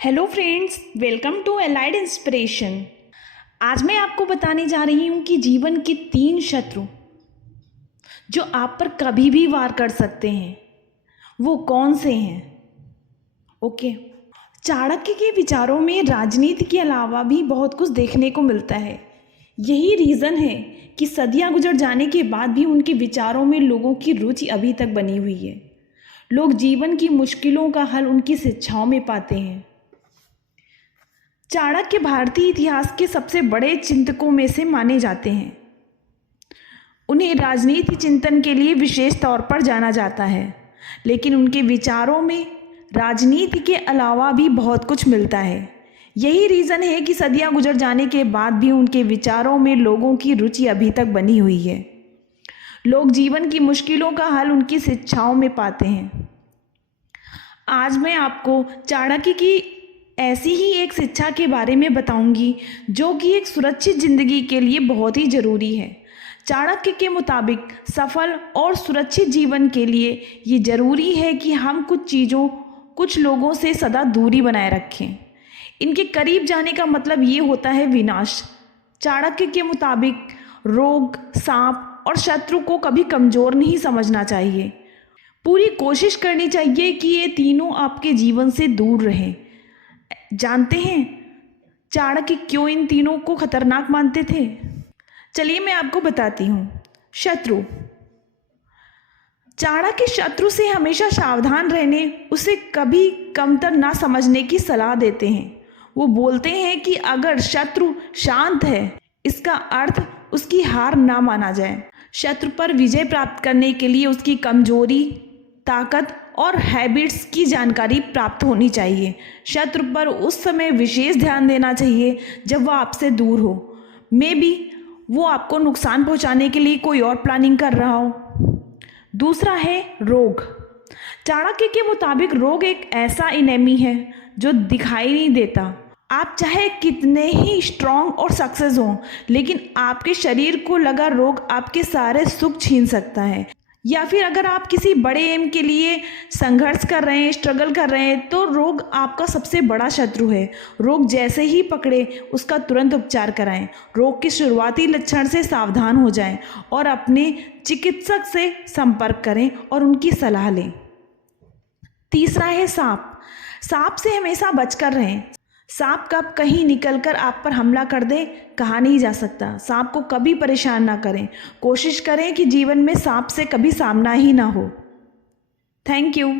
Hello friends, welcome to allied inspiration. आज मैं आपको बताने जा रही हूँ कि जीवन के 3 शत्रु जो आप पर कभी भी वार कर सकते हैं वो कौन से हैं। ओके, चाणक्य के विचारों में राजनीति के अलावा भी बहुत कुछ देखने को मिलता है। यही रीज़न है कि सदियां गुजर जाने के बाद भी उनके विचारों में लोगों की रुचि अभी तक बनी हुई है। लोग जीवन की मुश्किलों का हल उनकी शिक्षाओं में पाते हैं। चाणक्य भारतीय इतिहास के सबसे बड़े चिंतकों में से माने जाते हैं। उन्हें राजनीति चिंतन के लिए विशेष तौर पर जाना जाता है, लेकिन उनके विचारों में राजनीति के अलावा भी बहुत कुछ मिलता है। यही रीज़न है कि सदियां गुजर जाने के बाद भी उनके विचारों में लोगों की रुचि अभी तक बनी हुई है। लोग जीवन की मुश्किलों का हल उनकी शिक्षाओं में पाते हैं। आज मैं आपको चाणक्य की ऐसी ही एक शिक्षा के बारे में बताऊंगी जो कि एक सुरक्षित जिंदगी के लिए बहुत ही ज़रूरी है। चाणक्य के मुताबिक सफल और सुरक्षित जीवन के लिए ये ज़रूरी है कि हम कुछ लोगों से सदा दूरी बनाए रखें। इनके करीब जाने का मतलब ये होता है विनाश। चाणक्य के मुताबिक रोग, सांप और शत्रु को कभी कमज़ोर नहीं समझना चाहिए। पूरी कोशिश करनी चाहिए कि ये तीनों आपके जीवन से दूर रहें। जानते हैं चाणक्य क्यों इन तीनों को खतरनाक मानते थे? चलिए मैं आपको बताती हूँ। शत्रु, चाणक्य शत्रु से हमेशा सावधान रहने, उसे कभी कमतर ना समझने की सलाह देते हैं। वो बोलते हैं कि अगर शत्रु शांत है, इसका अर्थ उसकी हार ना माना जाए। शत्रु पर विजय प्राप्त करने के लिए उसकी कमजोरी, ताकत और हैबिट्स की जानकारी प्राप्त होनी चाहिए। शत्रु पर उस समय विशेष ध्यान देना चाहिए जब वह आपसे दूर हो। मे बी वो आपको नुकसान पहुंचाने के लिए कोई और प्लानिंग कर रहा हो। दूसरा है रोग। चाणक्य के मुताबिक रोग एक ऐसा इनेमी है जो दिखाई नहीं देता। आप चाहे कितने ही स्ट्रांग और सक्सेस हों, लेकिन आपके शरीर को लगा रोग आपके सारे सुख छीन सकता है। या फिर अगर आप किसी बड़े एम के लिए संघर्ष कर रहे हैं, स्ट्रगल कर रहे हैं, तो रोग आपका सबसे बड़ा शत्रु है। रोग जैसे ही पकड़े उसका तुरंत उपचार कराएं। रोग के शुरुआती लक्षण से सावधान हो जाएं और अपने चिकित्सक से संपर्क करें और उनकी सलाह लें। तीसरा है सांप। सांप से हमेशा बचकर रहें। सांप कब कहीं निकलकर आप पर हमला कर दे कहा नहीं जा सकता। सांप को कभी परेशान ना करें। कोशिश करें कि जीवन में सांप से कभी सामना ही ना हो। Thank you.